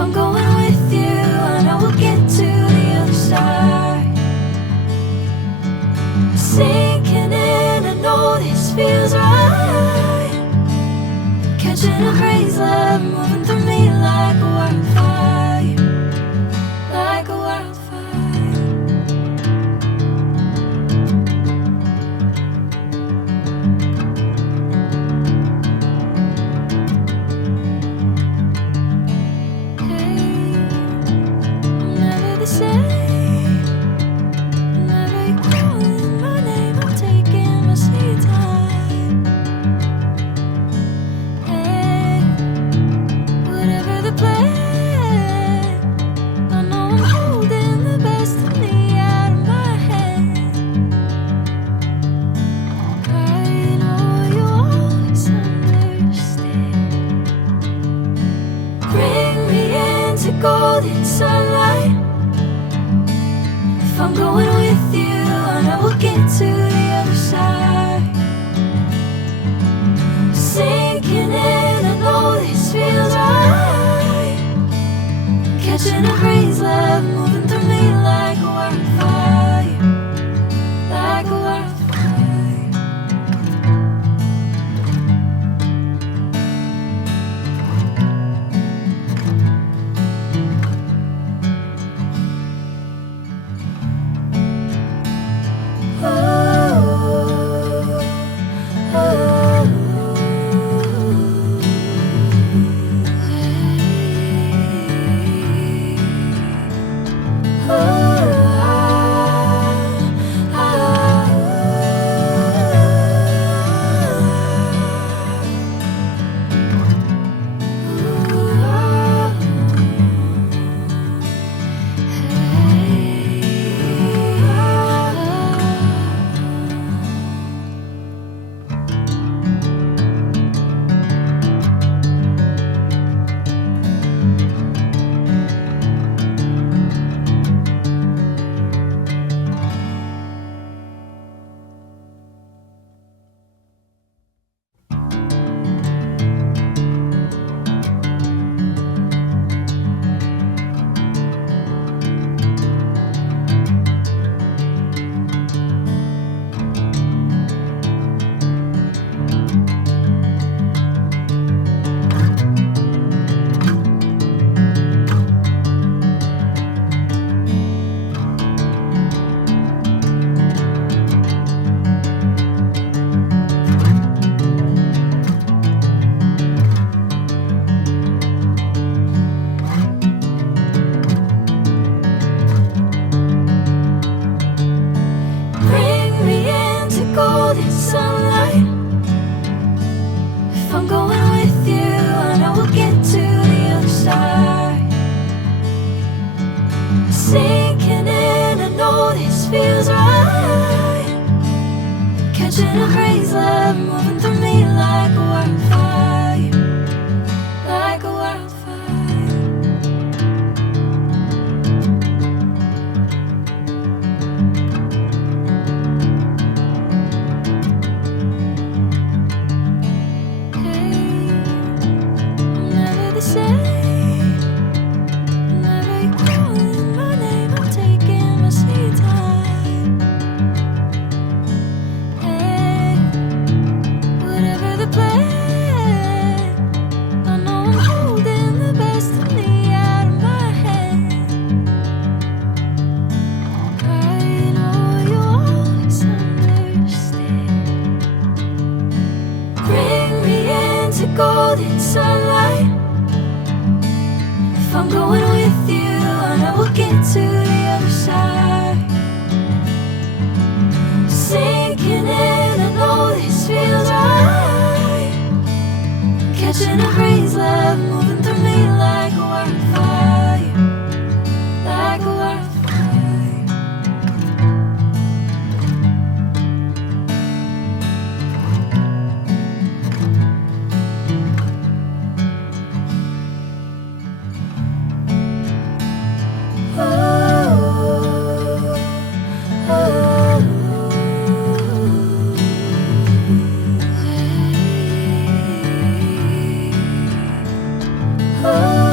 I'm going with you, I know we'll get to the other side. Sinking in, I know this feels right. Catching a crazy love, moving through me like a wildfire, like a wildfire. Golden sunlight. If I'm going with you, I know we'll get to the other side. Sinking in, I know this feels right. Catching a crazy love, moving through me like a wildfire, like a wildfire. Sinking in, I know this feels right. Catching a crazy love, moving through me like a wildfire, like a wildfire. Hey, I'm never the same. Golden sunlight. If I'm going with you, I know we'll get to the other side. Sinking in, I know this feels right. Catching a crazy love, moving through me like a wildfire, like a wildfire. Oh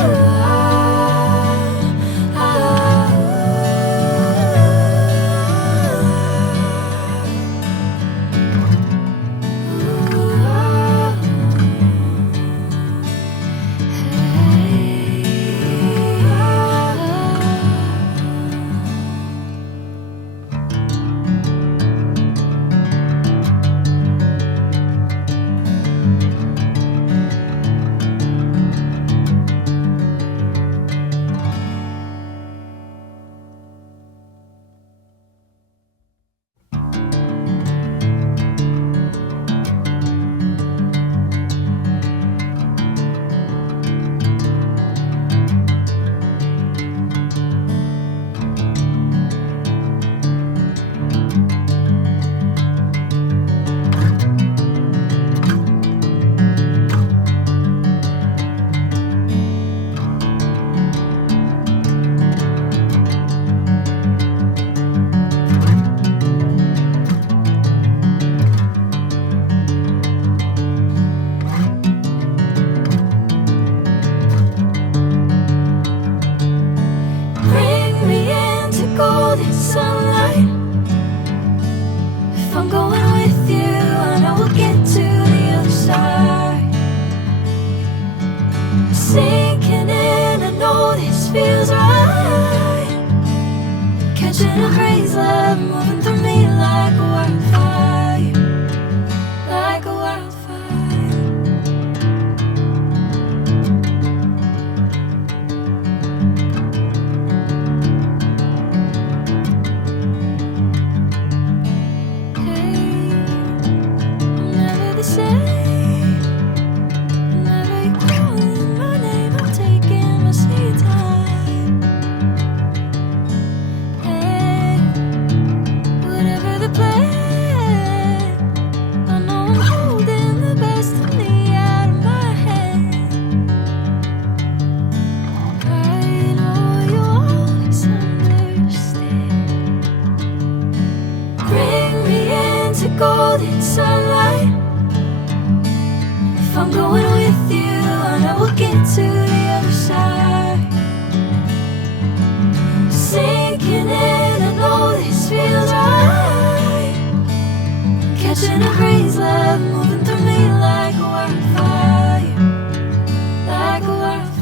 golden sunlight. If I'm going with you, I know we'll get to the other side. Sinking in, I know this feels right. Catching a crazy love moving through me like a wildfire, like a wildfire. Golden sunlight. If I'm going with you, I know we'll get to the other side. Sinking in, I know this feels right. Catching a crazy love moving through me like a wildfire, like a wildfire.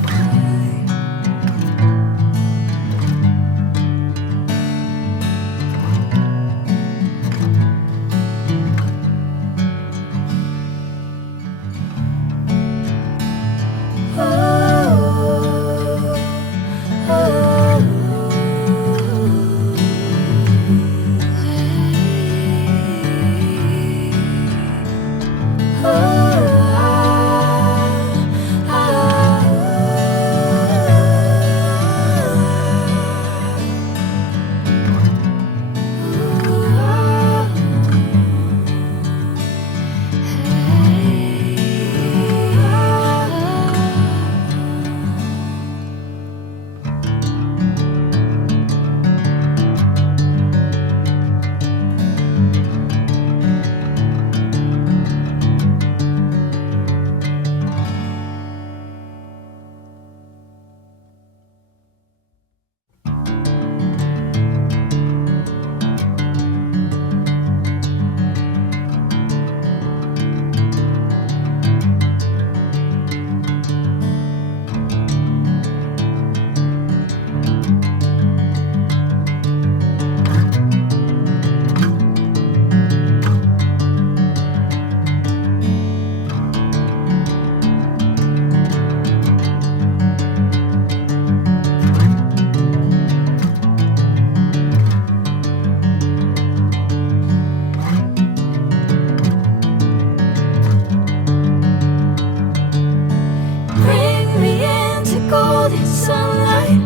Golden sunlight.